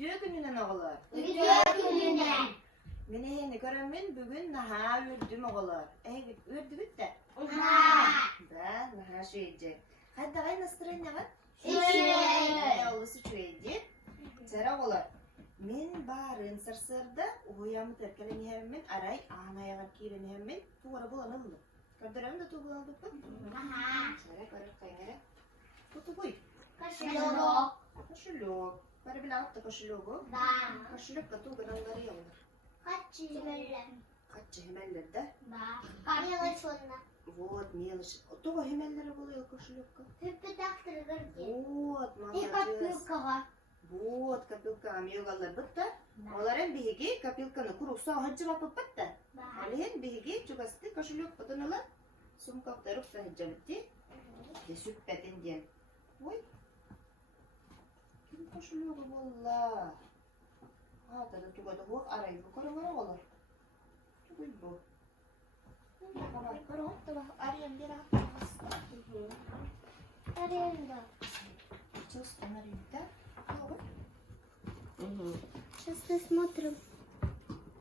Ütüye gününden oğullar. Ütüye gününden. Mene görəmin bugün naha ürdüm oğullar. Ürdü bitti. Da naha şu edecek. Hadi daha настроение var? Oğlusu şu edecek. Çara oğullar. Men barın sırsırda uyamı terkelen hemen aray anaya kiren hemen tuğra bulanıldı. Kadar da tuğra bulanıldı mı? Çara karı kayngara. Tutu buy. Kaşılok. Kaşılok. Para bilang da kaşılogu. Da. Kaşılok da tuğra nangari yollar. Kaç hemeller. Kaç hemellerde? Da. Meliş onda. Вот, мелочь. Того хемеллера было кошелёвка. Hüppü taktırı görüyor. Вот, Bir молодец. kapıyı var. Вот, копилка мегалар битта. Оларен биги копилканы курукса хаҗып битта. Ален биги чугасты кошелёк потонала. Сумка тарык хаҗып битти. Десүк пәтенден. Ой. Ким кошелёгы болла. Хатада тугада хук арай бу караңара олар. Тугуй бу. Karang, tuh Aryan dia Aryan da. Сейчас Маринка. Сейчас смотрим.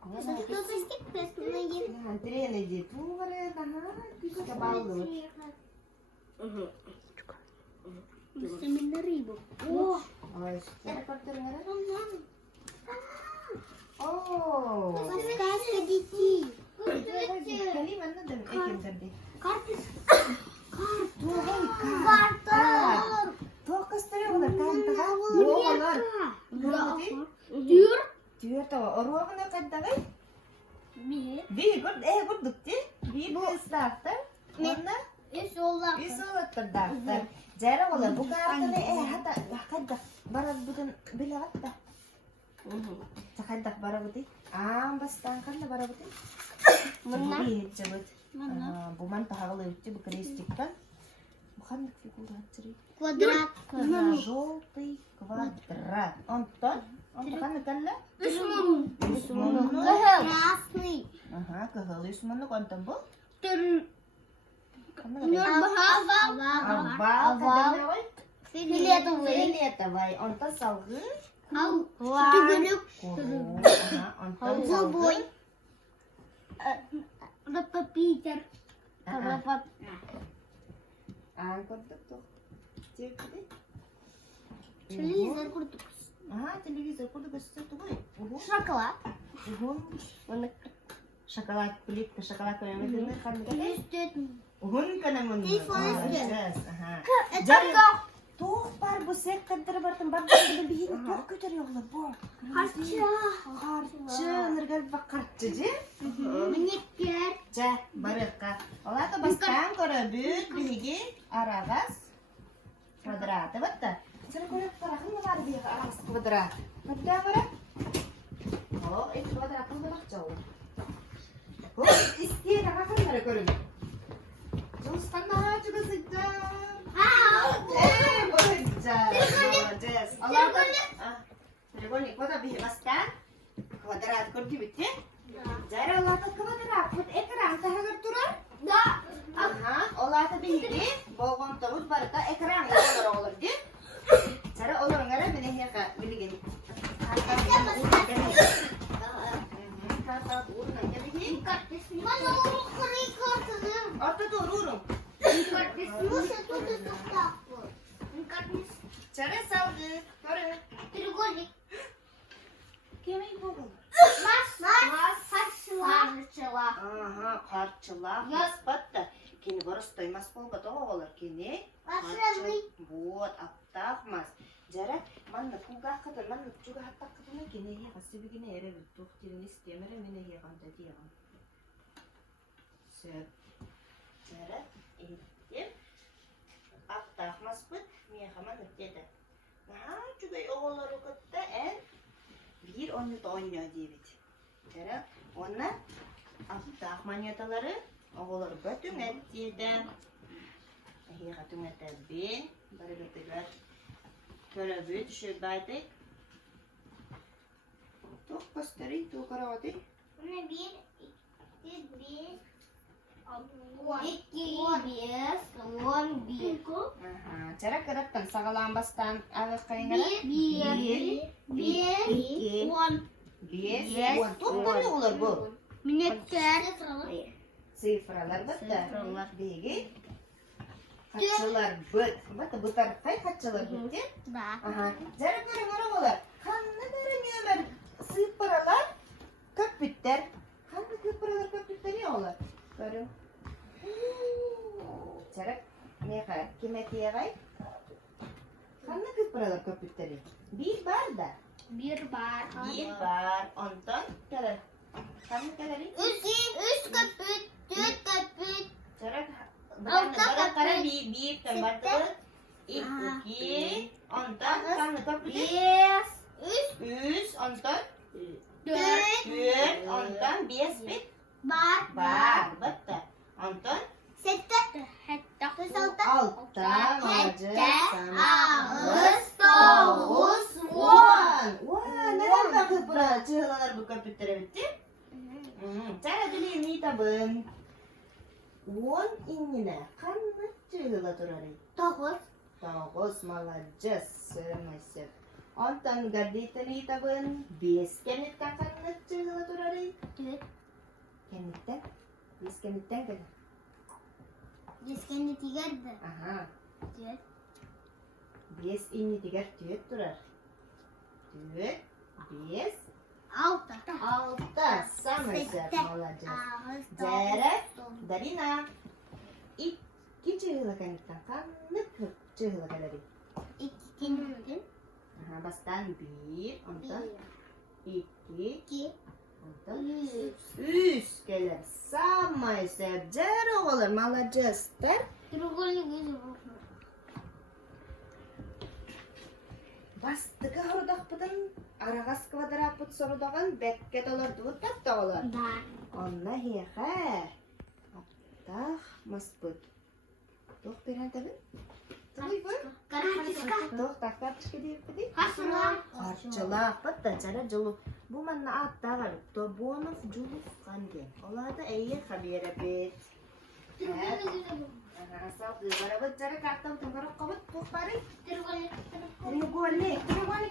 Кто-то стик посмотрит. Андрей найди. Туре, ага, писка баллы. Семена рыбу. О! Ой, это портернера? О! Сказка детей. Кали mana dan ekim tadi. Karpuz. Kartu. Tuh kastri olar kanta. Olar. Diyor. Diyor tahu orang nak kanta kan? Bir. Bir good dukti. Bir starter. Mana? İnşallah. Isolat terdaftar. Jara olar bu kartını hatta kanta. Barang bukan bilat dah. Kanta barang buti. Basta kan barang buti. Mana? Coba. Buman pahala itu berkristikkan. Bukan figura ceri. Квадрат. Желтый квадрат. Он тот? Он kan lah? Красный. Aha, kehalus mana kan tembo? Овал. Фиолетовый. Фиолетовый. Он тот салгы? Тюгелюк. Он тот Голубой. Питер. Korduk tuh. Ciri. Телевизор куртук. Aha, televizor korduk itu tuh. Шоколад. Шоколад плитка, шоколад yang kan Листет. kan namun. Telefon Jadi tuh par bu sek kan terbartın bartın bihin tuh kötü yollar bu. Harca nergal bakarcı je. Menikir. Je barıkka. Ola tuh bastan kora büyük bihigi aragas kvadrat betul. Cara kora tarafın mı var diye aragas kvadrat. Nerede var? Oh, itu kvadratın berapa jauh? Oh, istiyor kakak nereye koyun? Terus tanah juga sejam. Треугольник. Вот объясняй. Квадрат курди бите? Жара олата квадрат. Вот экран тагар тура? Да. Ага. Олата биги. Богон тавут барта экран олар олар ди. Жара олар ngara mene heka билеген. Mana uruk kırık kartını. Orta dur urum. Слушай, тут и состав. Жара салгы. Көрө. Треугольник. Кемей богон. Каршыла. Ага, қарчылақ. Яспатты. Кені бұрыс тоймас болға тоға олар. Кені Ашылый. Вот, аптақмас. Жара, манна пуға қыдыр, манна жүгі хаттақ қыдырна кені еға сөбігіне әрі бір тоқтирін істемірі мені еғанда дейған. Сөп. Жара, еттем. Аптақмас бұд, меғаман өттеді. Наға жүгі оғылар өкітті ән bir oyunu da oynuyor deyibid. Jara, ona aftaq monetaları oğullar bütün etdi. Hiqa tüngete bin, bari götürler. Köle büyü düşüp baydı. Toq pastari, toq karavati. Buna bir, iki, on bir. Jara kerattan sağalan bastan ağır kayınlara. Bir. 5, 10. To'xtari olur bu. Minetler. Sifralar bitta. Sifralar. Begi. Kaççılar bit. Bitta bu tarafay kaççılar bitti. Da. Aha. Jara görün arabalar. Kanlı görün ömer. Sifralar köp bitter. Kanlı sifralar köp bitter ya olar. Görün. Jara ne kadar? Kime diyegay? Kanlı sifralar köp bitter. Bir bar da. Bir bar. Bir bar. Ondan kadar. Kanlı kadar? Üç köpük. Dört köpük. Cara Altta karena kapit. bibit gambar tuh iki onton kan nekap Beş. Üç. onton Dört. dört onton bias bit Bar. bar betul onton Sette. Dokuz altı. alta maja Ağız. Dokuz. On. wah neden bakı pura cihalalar buka pitere bitti cara dili ini tabun won inine kan cihla turari Dokuz. Togos malajas semasya. Ontan gadi tani tabun bis kenit kakan ngecil turari. Dört. Keniten? Bis keniten kan? Yüzgeni tigardı. Aha. Dört. Bis ini tiga tuyet turar. Tuyet, bis, Altı. alta samasya Sette. malajas. Ağız. Jere, Dokuz. darina. İki cihla kanitan kan nekep cihla kalari. İki. Kentin. Aha, bastan bir, ontan Bir. iki, İki. ontan Üç. üç gelir. Sama ise jero olur malajester. Другой gözü bakma. Bastığı horudak bıdın aragas kvadrat sorudagan bekket olur dudak da olur. Da. Onna hehe. Attah masbut. Tuh piran tabi? Tuh ibu? Tuh takap çıkıdı pedi. Kasına. Harçıla pıtta cara julu. Bu manna atta var. To bonus julu kan gen. Ola da iyi habire bit. Asal barabat cara kartam tenggarok kabat tuh pare. Trigolik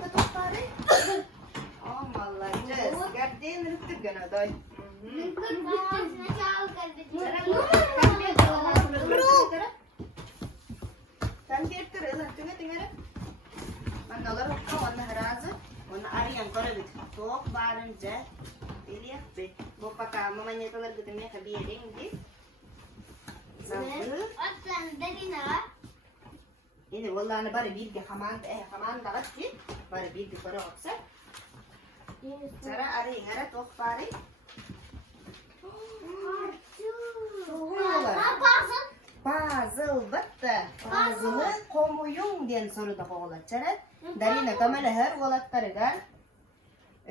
ke tuh pare. Oh malah jes. Gardin rüktük gana doy. Kan biar lah tengah tengah. Mana orang kau mana haraza, mana ari yang kau lebih. Tok bareng je. Pilih be. Bapak kamu menyatakan ketemu kabiring di. Sabtu. Ini والله أنا بري بيدي حمان ضغط فيه بري بيدي فرق أكثر ترى أري هرت وقفاري puzzle bitti puzzle komuyum diyen soruda qo'g'lar chara dalina kamala har volatlarga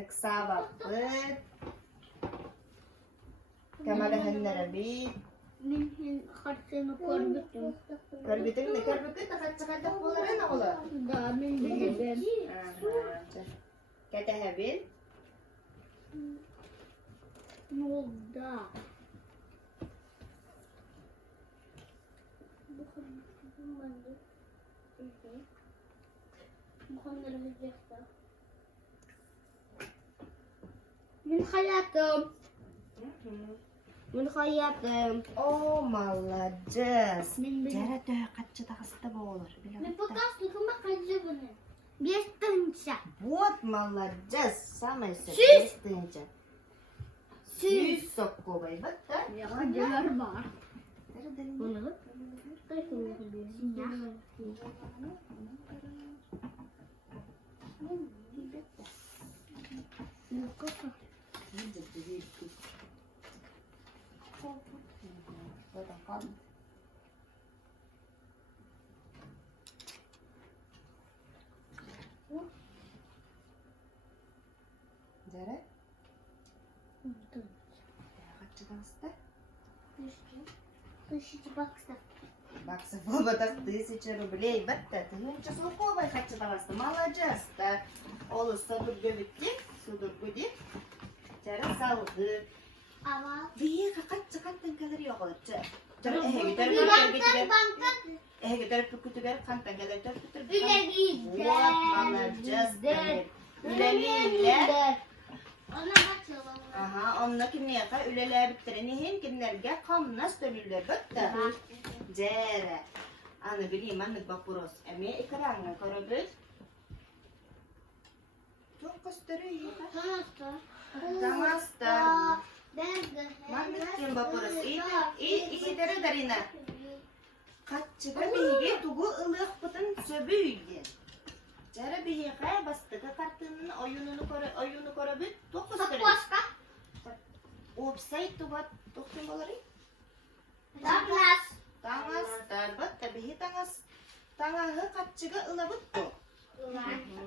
iksaba bit kamala hannara bit Min harfini korbuttum. Karbitin ne karbitin takacak qo'llara ne qo'lar Da min bildim. kata habil Nolda. Min hayatım. Min hayatım. oh malajas Min jara tuh kaca takasta bo'lar Min pokazlıkıma kaçı bunu. Bir tınça. buat malajas sama ise Süs. tinja Süs. sokko bay bitta Ya neler var? Tara dalina Bunu. Kaçın yapıyorsun ya? Jara kaca takasta Слышите, бакса. Baksa babatak 1000 рублей bitta tincha sokko bay kaca takasta malajas da olu sadurga bitti sudurgudi jara salgı Ama. Dia kaca kantan kalori yo'qlar jara gitar pukutugar kantan kalori pukutur Üle gider. buat malajas Ileride Ona bakıyorum. Aha, onna kimniyaka üleler bittirenihin kimlerge kamnas dönüller bitti. Jere. Anı bileyim anı bapuros. Emi ikranı korobüz. Çok gösteriyor. Tangastar. Mandıkken bapuros. İyi dere darina. Kaççıga bihige tugu ılık bıtın söbüyge. Jere bihige bastıga kartının oyunu korobüz. Çok gösteriyor. Offside tuga toktun baları. Tangas darbat tabii tangahı kaççıga ılabıttı.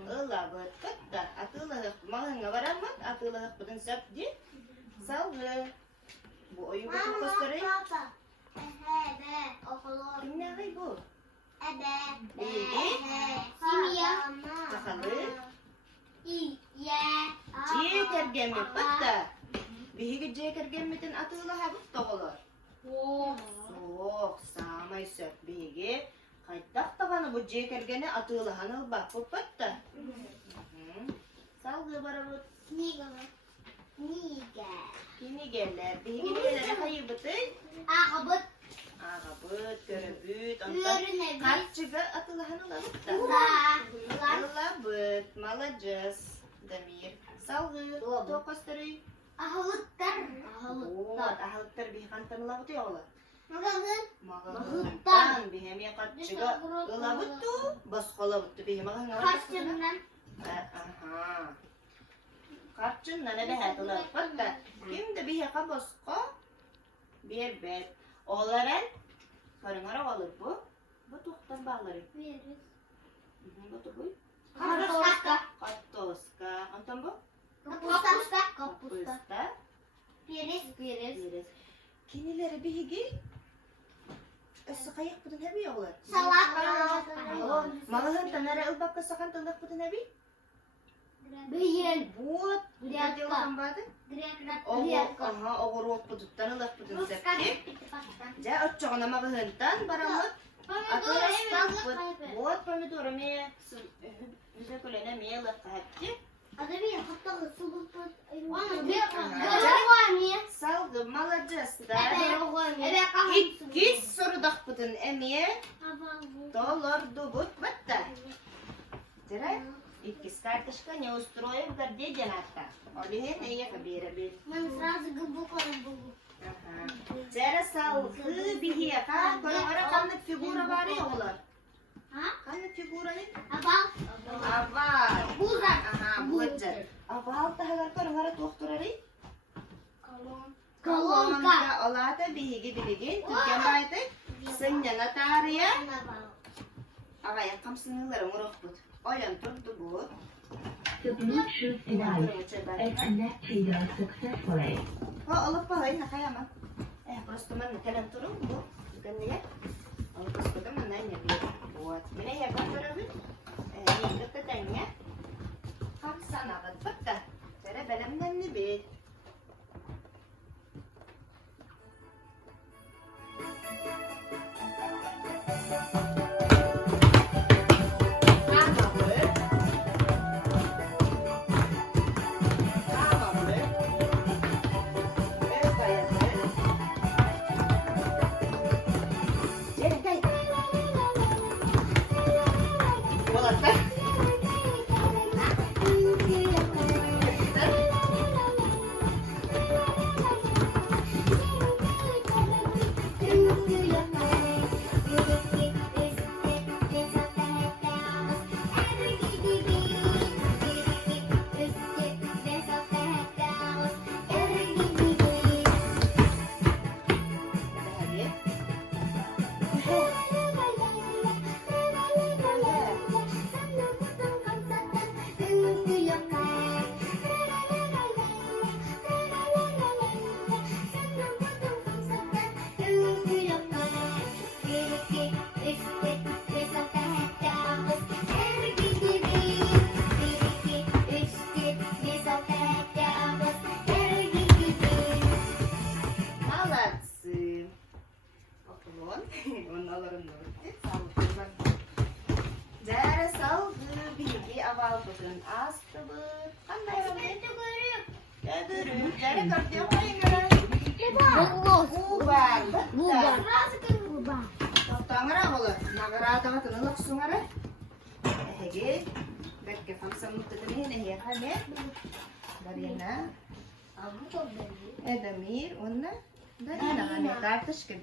Ilabıttı da atılahı mahınga varammat atılahı bıdın söpdi. Salgı. Bu oyun çok gösteriyor. Kimne gıy bu? Ciye kergemi bıttı. Bihigi ciye kergemitin atılahı bıttı olur. Soğuk, samay söp bihigi. Kaydak tabanı bu ciye kergeni atılahını bak bu bıttı. Salgı bara bu. Kini geller. Bihigi neler hayır bıttı. Ağabıt, görübüt. Kaççıga atılahını da bıttı. Ilabıt, malacağız. Demir. Salgı, tokostırı. Ahılıktır bihikantan ılabıtı yoğlar. Mağıltan bihemiye kaççıga ılabıttı. Baskola bıttı bihime Kaççından ne behet ılabıttı. Kimde biheka basko? Bir bet. Oğlaren karınara olur bu. Bu tuhtan bağları. Bu tuhuy. Kartoska. Antan bu? Kapusta. Pires. Kinileri bihigi. Sıkayık budun hebi yoğlar. Malahın tanara ılbak kısakan tıldak budun hebi? Buat. Buat yoğlan badı? Oğur ot buduttan ılak budun septi. Ja ötçoğuna malahıntan baramut. Atırastan buat pomidoru me. Müzekulene me ılak hepti. Salgı malacağız da. İki soru dakbudun emiye. Dolar dubut batta. Tere? İkiz kardeşka ne устроим где денатка. Олиген eye kabire bir. Tere salgı bihiye ka. Kolara kanlık figura var ya oğlar. Kanlık figura ne? Aval. Bucar. Aval tahalar kolara doktorari. Kolonka. Olata bihigi biligin. Türkan baytık. Sınjana tariya. Agaya kamsınıları muruh bud. Oyan turdu bud. The Bluetooth device is connected successfully. Alıp bakayım nakayama. Просто man nakalan turun bu. Ganyan. Alıp paskoda man nanya bir. Buat. Bine yakan tarafı. Yıkıtı danya. Kamsana bud batta. Tere belemden ne bir. Kögürü. Jere gördüğün kayınlara. Bu var. Bu var. Bu var. Tangara olur. Nagara tanga tınılık sungara. Hege. Belki kamsa mutlu ne hane. Darina. Edemir onu. Darina hani tartışkın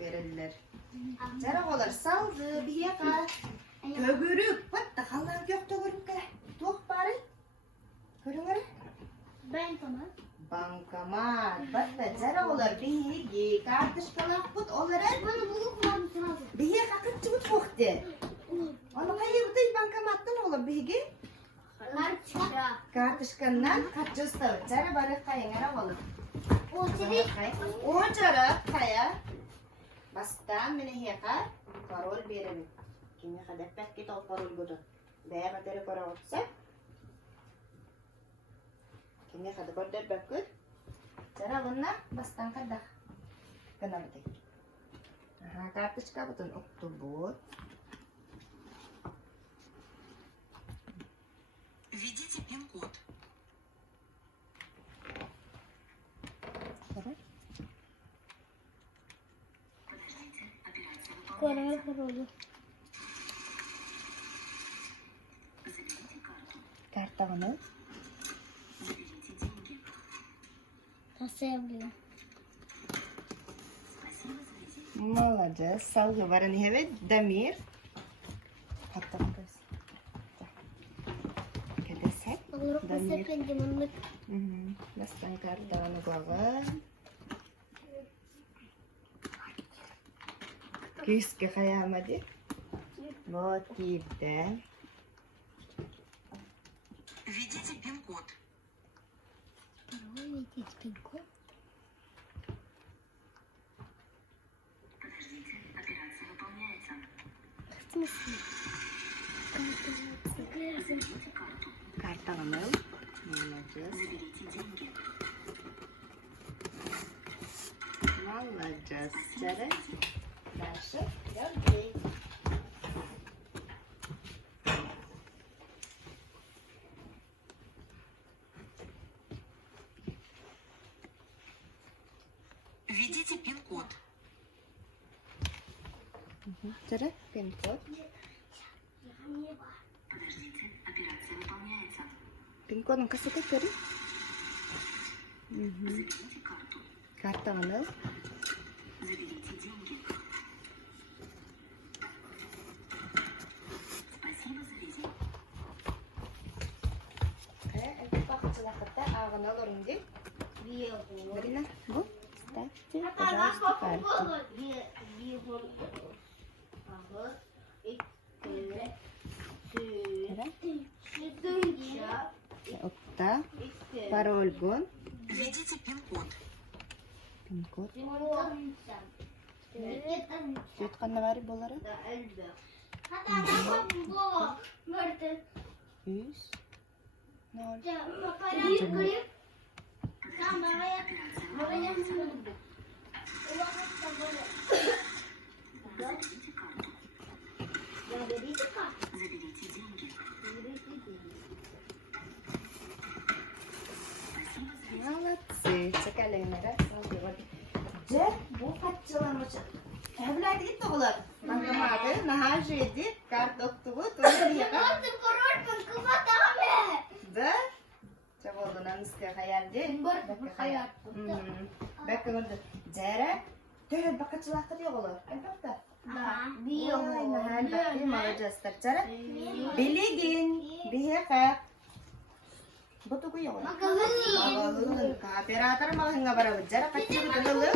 verirler. Jere olur saldı bir yaka. Kögürük. Batta hallan gökte görüp kere. Tuğ bari. Görüngara. Ben tamam. Bankamat. Batta jere olur bir kartışkalak put olarak. Bana bulup lazım. Bihi kakit çubut koktu. Onu kayı butay bankamattan olur bihi. Kartışka. Kartışkandan kaçız tavuk. Cara barı kayıngara olur. O seni O cara kaya. Basta menehiyaka parol berelim. Kimi kadepek kita o parol gudu. Daya materi para otsa. Kimi kadepek bakut. Cara bunna bastan kadah. Kenapa teh? Nah, kartışka butun oktobot. Введите пин-код. Подождите, операция выполняется. parolu. Заберите карту. Kartağını Заберите деньги. Nasıl yapıyor? Спасибо за визит. Молодец. Salgı var hani evet demir. Hatta burası. Kedesek. Olur Damir. mu sependimin Bastan kartağını koyalım. Küske kayamadı. Вот gibi. Введите пин-код. parolu edeceğiz pinko. Подождите, операция выполняется. В смысле? Заберите карту. Kartağını. Молодец. Заберите деньги. Молодец. Cara. Дальше. Добрый. Введите пин-код. Cara. Pin-code. Подождите, операция выполняется. Pin-code ang kasakit ka rin. Заберите карту. Kartağını. Заберите деньги. Спасибо за визит. Elbette bakıcılıkta ağını alırım diye. Marina, bu. Ставьте, пожалуйста, карту. Okta. Parol gun. Введите пин-код. Pin-code. Yutkanna var boları. 100. 0. Заберите карту. Заберите деньги. Спасибо за визит. Молодцы. Çekerleyin nere? Ce, bu kaççılamış. Evladı gitti oğlum. Bankamadı, nahaj edip, kart oktuğu, tuğunu yakar. Da. Çabuk oldu, namuska hayaldi. Bakın orada. Cere, dört bakıcılıkta diyor oğlum. Elbette. Ay, nahal bakayım alacağız. Cere, biligin, biheka. Buto ko yun. Magahun. Ka-operator, magahanga bara. Jara, kacil ko dulu.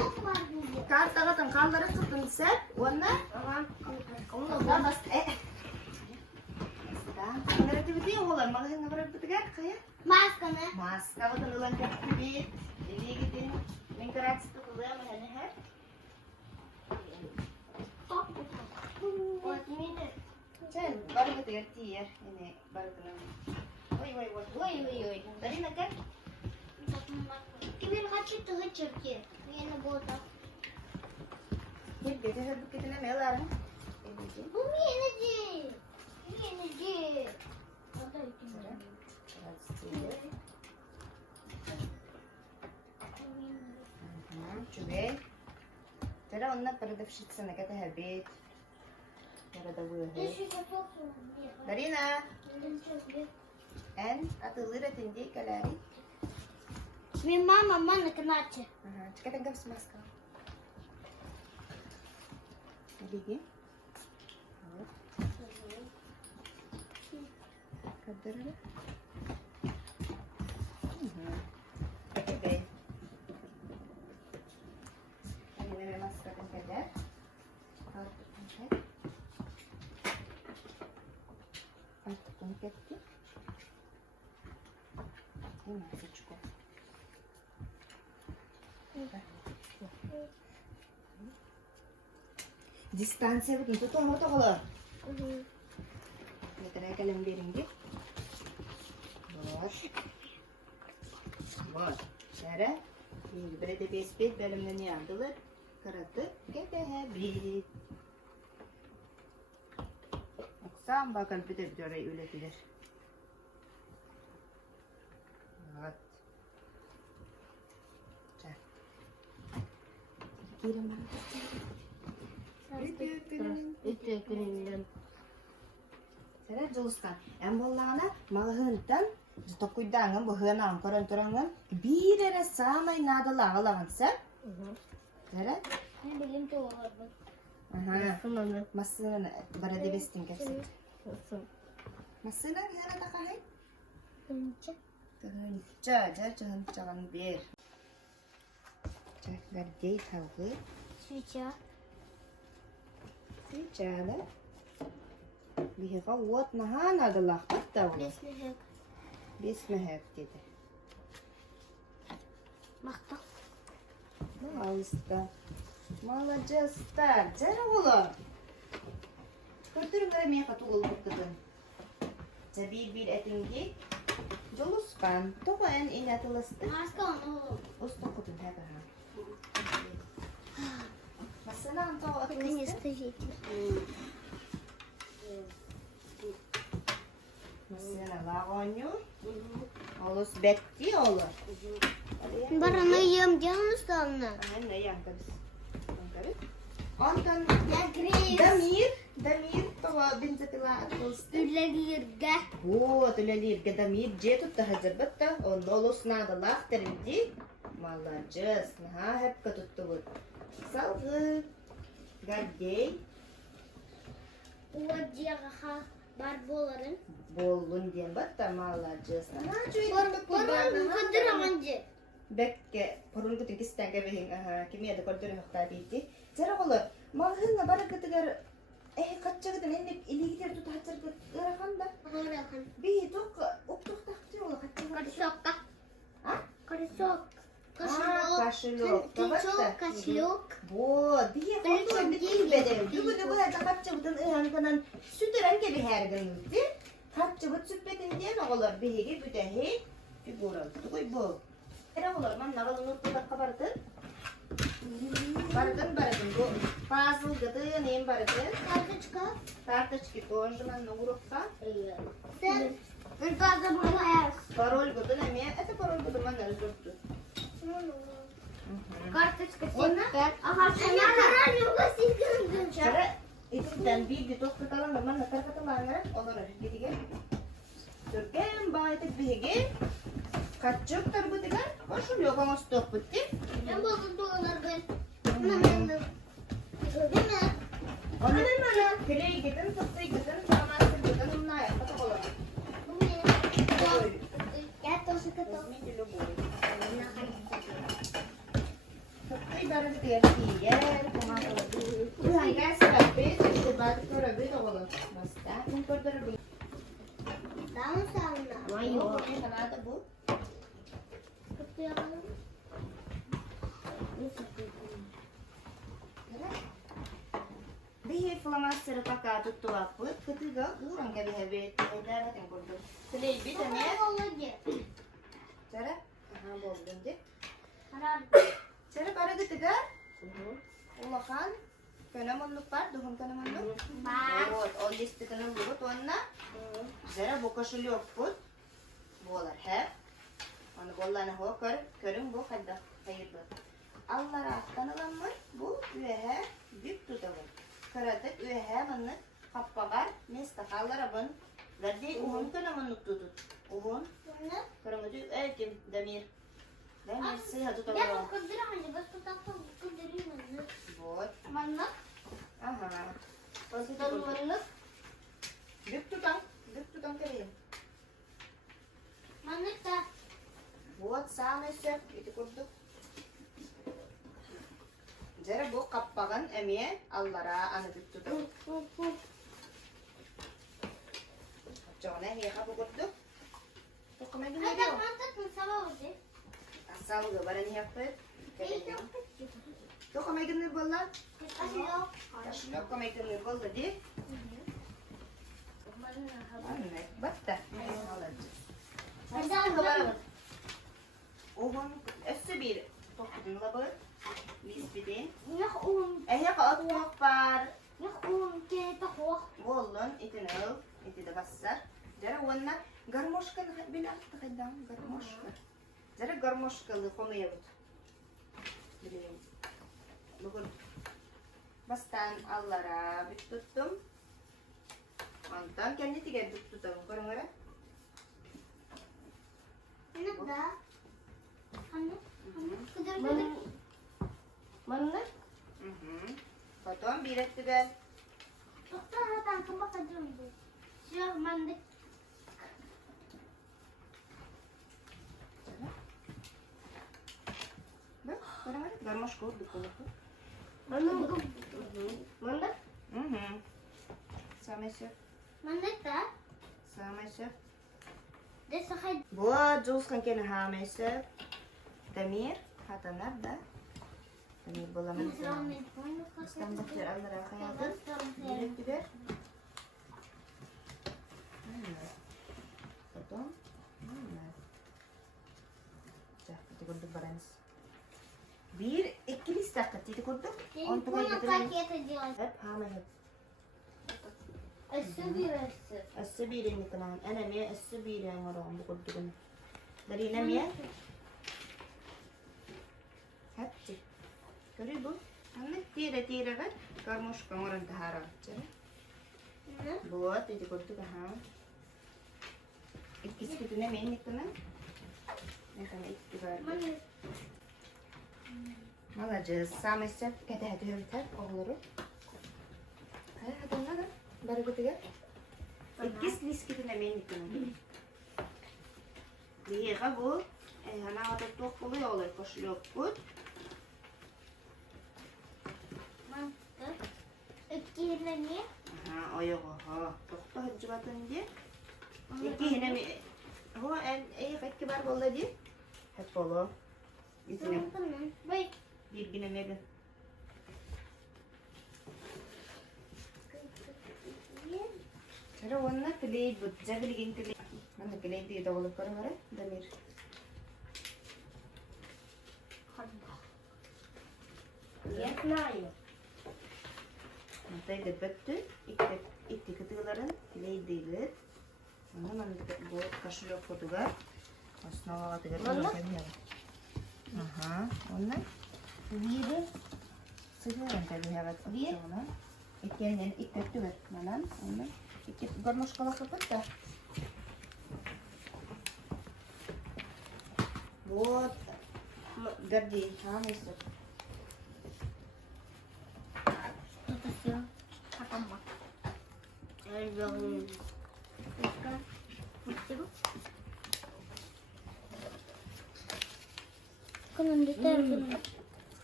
Karta ka tang kallara tutun set. Wana. Basta, basta. Basta. Ang narati yung ulan. Magahanga bara bitigat kaya. Maskana. Maska ko tululan ka tibit. Iligidin. Mingkarats to kuya. Mahanahat. Jan, baru bitigat tiyer. Ini, baru tenang. Ой. Dari nagan. Кибер хочет гачерки. Я не буду. Ini beda sa kita na melar. Bu minicik. Minicik. Ada itu. Okey. Tara onna продавщица kata habit. Tara da bu. Darina. En atılır atindi kalari. Min mamma manna kanache. Aha, çıkartan kapısı maska. Lagi. Kadar ada. Oke. Ini memang maska kan kadar. Kartu kontak. Kartu kontak. Ini masih cukup. Distansiya begitu tuh mau kalau. Ini kena kalian biringi. Bos. Bos. Cara. Şimdi böyle bespet bölümlerini aldılar. Kırıtı. Gede habit. Akşam bakalım bir de bir orayı üretilir. Evet. Çak. Kirim bana. Saya jelaskan. Yang bolana malahuntan jatuh kuidangan bahanan koran-korangan bir era sama nada lawan sen. Saya Ne bileyim de olur bu. aha masına berada besting kapsa. Masına yana tak kahai. Hınca. Jangan bir. Cak gede tahu. Suca. Sejala. Bihi qawwat nahan adalah qattaw. Besmehek. Bismehek dedi. Makta. Малыста. Молодец-та. Жара ола. Көрдүрүңөр мен катуулуп кеттим. Забир этинги. Жолускан. Тоген инатылысты. Maska onu. Уста кутун хага. Масана анто Не атылысты. стыдите. Масана лагоню. Олус бетти ола. Бараны ем диyorsunuz da anne. Anne yankabız. Yankabız. Ondan Ya Grace. Дамир, това бензопила атылысты. Üllerge. Вот, Лялирга Дамир, же тут hazırbatta, он долус надо лахтеринди. Молодец, наха, хепка tuttu bu. Salgı. Gardey, O diyaha barboların. bollun diyen batta, молодец. Naha, cuy, Barbolun kadır amancı. Bekke, porun kutin kisten gebehin, aha, kimi ada kordur hokta biti. Cara olur, malhınla bara kıtıgar, kaçça gıdın ennep iligler tut haçar gırakan da. Orakan. Bir tok, uktuk taktır ola kaçça gıdın. Karışok. Ha? Karışok. Kaşılok, Kaşılok. Kaşılok. Bo, diye foto bitti bedev. Dübü de bu hada kaçça gıdın ıhankanan sütüren gibi her gün gitti. Kaçça gıd sütbedin diyen oğlar bihegi büdehi. Bir boral, tukoy bu. Era oğlar man nağalın urtuda kabardın. Bardın bu. Puzzle gıdın em bardın. Kartочка. Карточки тоже man nağurukta. Sen bir fazla burada yaz. Parol gıdın eme. Это пароль gıdın man narı durdu. Карточка сена. Aha sen karar yoga silgindin. Cara itu dan bir tok katalan man nakar katalan olur gidi gel. Türkem baytık bihege. Kaçık tarbu digan. Koşul yok ama stok bitti. Ben buldum dolar ben. Değil mi? Onu mana kirey gidin tutay gidin samasın gidin bunlar yapata olur. Bu ne? Ya tosu kato. Dilo boy. Tutay barang tiar tiar kumakalad. Buhay ka sa kapit. Bakit ko rabi na olur. Basta. Kung korda rabi. Daha mı sağlına? Ayo. Sanata bu. Kutlayalım. Bihi flamasır pakai tuttu aput. Ketiga kurang kali habit. Ada yang korda. Selebi de ne? Cara? Aha boldum de. Karar. Cara para ketiga. Ulakan. Kana manluk par. Duhun kana manluk. Bak. Вот, он здесь тыканул вот он на. Зара bu кошелек put. Bolar hep. Onu bollana ho körüm bu kadda hayırlı. Allah rahattan alanmır. Bu üyehe büyük tutamın. Karadık üyehe mınlık kappagar mestakallara bın. Verdi uhun kanamınlık tutut. Uhun Bunu. kırmızı öğretim demir. Demir sıhha Ya tutamın. bu kızdırmayınca bas tutakta bu kızdırıyor mu? Bot. Manlık. Aha. Basıdan manlık. Büyük tutam. Büyük tutam kereyim. Manlık da. Bot sağ mesef. İti kurduk. Jere bu kappagan emiye allara anı büyük tutam. Jona hiya bu kurduk. Tokma Hadi gülüyor. mantık mı sabah oldu? Asal gabaran yapıp. Tokma gülüyor bolla. Aşıyor. Taşlok kama gülüyor bolla di. Anne batta. Hadi alacağım. Ohun össe bir tokudun labı. Lisbidin. Yok un. Ehya ka atmak par. Yok un. Kita kuah. Bollon itinal. Iti de bassar. Jara wanna garmoshka bilang takadam garmoshka. Jara garmoshkalı komayabut. Bileyim. Bugün bastan allara bit tuttum. Ondan kendi tiga bit tutam. Korang-korang. Manlık da. Hani? Kıdır kıdır. Manlık. Potom bir et tügel. Doktor hatan kembak kıdır bu. Şu manlık. Bak, korang-korang. Garmoshka bit tutam. Manlık. Manlık. Sama chef. Manlık da. Sama chef. De sakay. Bu juice kan kena ha chef. Tamir. Hata nerede? Tamir bulamayız. İstanbul doktor allara hayatı. Bir et tügel. Potom. Cah, itu kuduk barans. Bir, iki lista kecil kuduk. Untuk Bunu itu paket ediyoruz. hep hama hep. Isı bir ısı. Ası bir ini kenan. Ana mi ası bir yang orang bu kuduk. Dari nam ya. Hep cik. Kari bu. Ahmet tira kan. Karmuş kamuran tahara. Cari. Buat itu kuduk ha. İkisi kitu ne men kenan. Ne kana iki var. Manlık. Malacağız. Samesef kete hadi hürter oğulları. Hadi onlara baru ketiga. İkis lis kitu ne men kenan. Diye bu. Hana ada tok oluyor olur koşuyor kut. Mantık. İkileni. Aha, oyo ha. Tokta hacıbatın diye. İki hine mi? Ho en iki bar bolla diye. Hep bolu. İsine. Baik. Bir güne megan. Cara warna kelih but jaga ligin kelih. Mana kelih di dawal karo mare damir. Yaknayo. Nanti debettü. İki kıtıkların kelih değil. Mana mana bu kaşılıyor fotoğraf. Asnawa kıtıkların kanya. Aha, ona. Bir sekarang tadi hebat dia. İki yani iki tuh mana? Ona. İki garmoş kalak kapata. Buat gardi, ha mesut. Tutasyo. Katamak. Elbowing. Ika. Itu. Kanun detail kanun.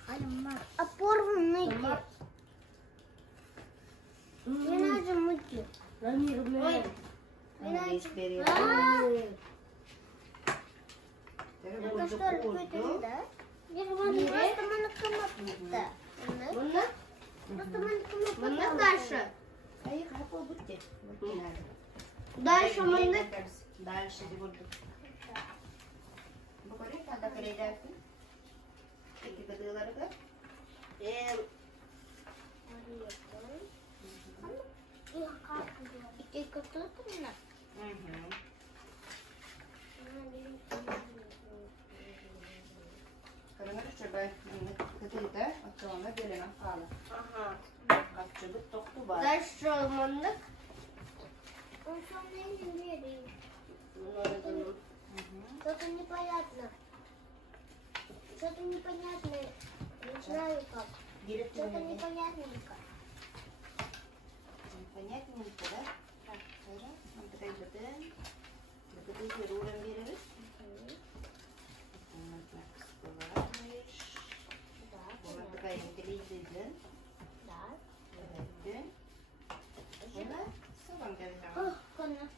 Alamak. Apur nih. Ini aja mungkin. Lami rumah. Ada experience. Jadi untuk kudu. Ya teman kemat kita. Mana? Teman kemat. Mana дальше? Ayo apa butte? Дальше mana? Дальше dibudu. Bukannya ada kerja itu? İki kediler kan? İki kutu mana? Karena coba Sonra gelelim kalı. Aha. Kaççılık doktu var. Дальше маннык. Он со мной не верит. Что-то непонятно. Что-то непонятное. Не знаю как. Girip Что-то durumunu. непонятненько. Понятненько, да? Так, sonra mantıkayı bıdın. Bıdın bir uğram veririz. Mantıkayı kısıklarmış. Да, Mantıkayı niteleydirdin. да. Verdin. Sonra salam geleceğim. Конечно.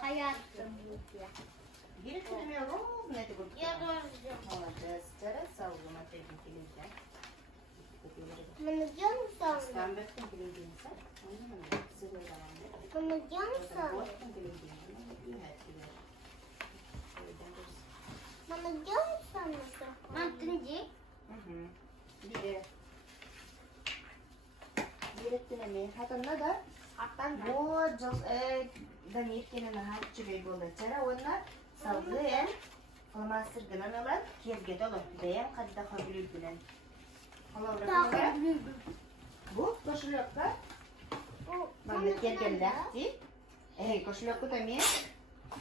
Hayatım. Girip durmuyor. Ne de bu? Я тоже ждем. Молодец. Зараз sağlığıma tebrik edeceğim. Мы идем сам. İstanbul'un bildiğini sen. Anlamadım. Size devamlı. Мы идем сам. Boston bildiğini. Bir hepsi. Мы идем сам. Мам, ты где? Direttinemi hatanda da bu damir kenene hatçı bey bolu çara onlar salgıyan kalmasır gınan alan kerge dolu deyem kadda kabulü bilen bu koşulukta bana kergelekti koşulukta da mi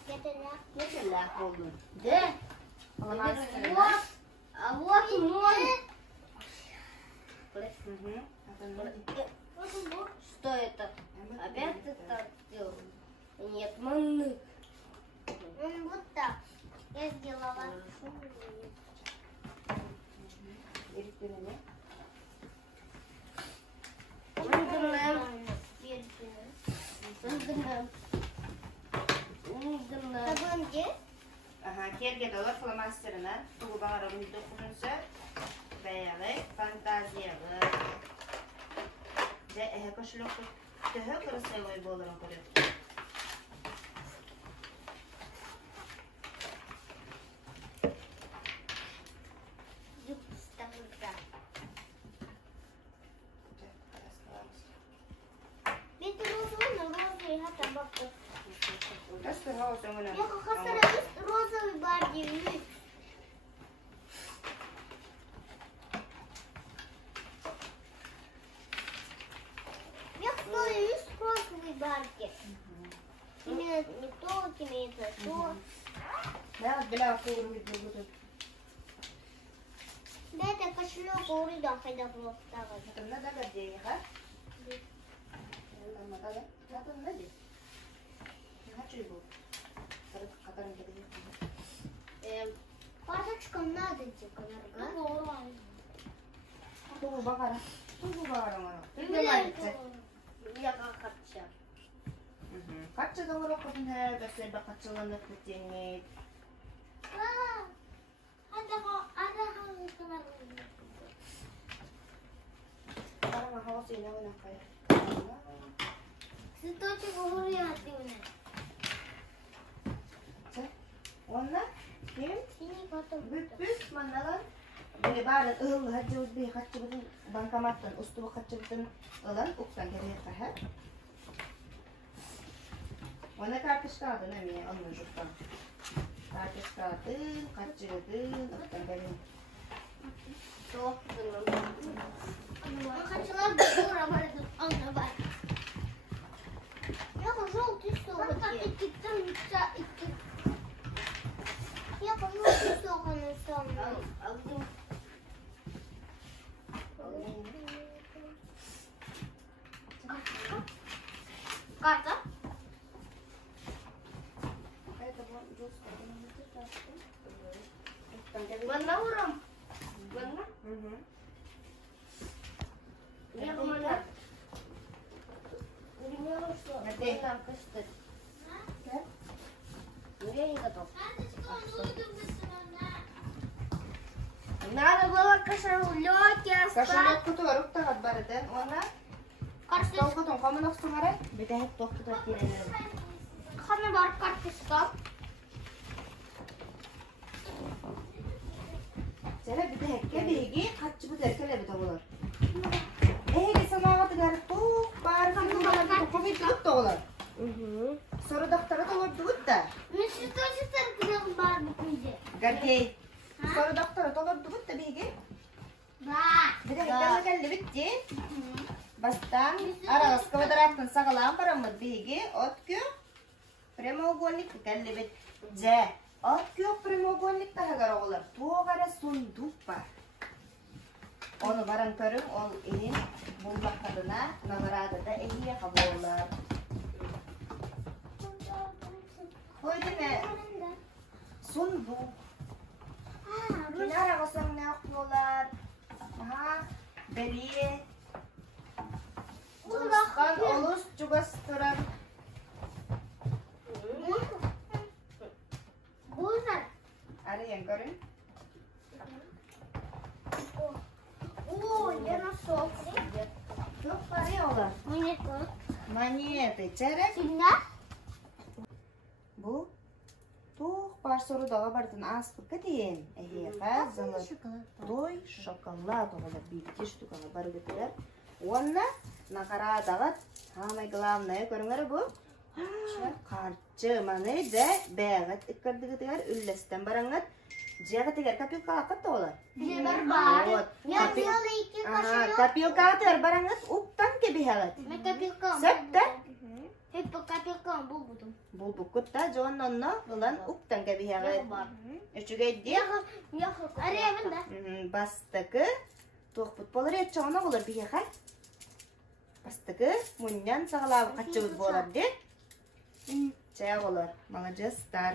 kergelek oldu de kalmasır gınan А вот и мой. Что это? Опять ты так сделал? Нет, маннык. Вот так. Я сделала. Direttinemi Sabun где? aha kerge dolu kalmasırına tuğba arabını dokunursa bayağı fantaziyalı ve koşulukta daha kırısı oy bolurum koruyor. Ведь розовый, это бабка. Nasıl havası ömrüne? Я как раз розовый барди. Я стою из розовой барки. Именно не то, именно то. Ya bila kuru bir Да, это кошелек у Рида, когда было второй. Hatırla da gadiye ha? Ama da hatırla di. Ne çuy bu? Sarı katarın kedi. Карточкам надо типа, наверное. Tuğ bakara. Tuğ bakara mı? Tuğ bakara. Я как хочу. Kaç yıldır okudun her besel bakatçılığını kutlayın. Karama havası ile oynak kayır. Цветочек вариативный. Onlar kim? Синий потом. Büyük mandalar. Böyle bari ığıl hacı bir kaççılıkın bankamattan ustubu kaççılıkın ılan uktan geriye kahar. Ona kartış kaldı ne mi? Onun ucuktan. Kartış kaldı, kaççılıkın uktan geriye. Я хотела бы работать он давай. Я желтый сок. Я желтый сок на самом. Карта? Это вот уcuz Bana vuram. Bana? Я думаю, что Где? нам костыль. Но я не готов. Надо было кошелёки оставить. Kaşınak kutu var, ukta hat barıdan. Ona Карточка. Tolkutun kamanok sumara. Bir de hep doktu da direnelim. Хана бар карточка. Sene bir de hekke bilgi kaççı bu derkele bir tavulur. Ehli sanavatı garip bu bari kamanok komik tut da olur. Sonra doktora da olur tut da. Ну что же ты бар буквиде? Gadi. Sonra doktora da olur tut da bilgi. Bir de hektarla geldi bitti. Bastan arası kıvıdaraktan sağlam paramız bigi otkü. Прямоугольник geldi bit. C. Otkü прямоугольник daha gara olur. Tuğa gara sunduk var. Onu varan körüm, ol elin bulmak adına namarada da ehiye kabuğular. Koydu ne? Sunduk. Kenara basang ne yapıyorlar? Aha, beliye. Tuliskan olus juga setoran. Ada yang kering? Yok varıyorlar. Maniyeti çerek. Bu tuh par soru dağa bardan az pıkadın. Ehiye zalı doy şokolad oğlar bir kişi tukana barı götürür. Ona nakara dağıt. Hamay glavnaya görünür bu. Karçı manay da beğet ikkardı gider üllesten barangat. Jaga tiga kapilka akat oğlar. Kapilka atır barangat uktan ke bihagat. Bul bukut da jon nonno ulan uktan ke bihagat. Üçüge diye bastıkı tohput bolur et çoğuna olur bihagat. Bastıkı munyan sağlağı kaçıvız bolar de. Çaya olur. Malajastar.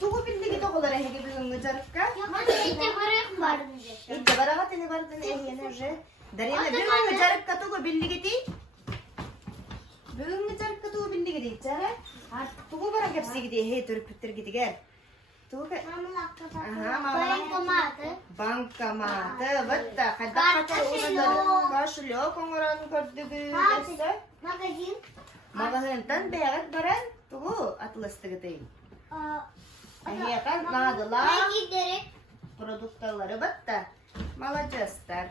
Tuğu bildi git oğlar ehe gibi ngejarıkka. İtte baragat ini bardın ehe nerje. Darina bir ngejarıkka tuğu bildi giti. Bir ngejarıkka tuğu bildi giti. Çara. Tuğu bara hepsi giti ehe törüp püttür giti gel. Tuğu ke. Aha mama. Bankamata. Vatta. Kadda kadda uğradan. Kaşılıyor kongoran kördügü. Magahıntan beğet baran. Tuğu atlasты giti. Ehe kan nadılar. Produktaları vatta. Malajastar.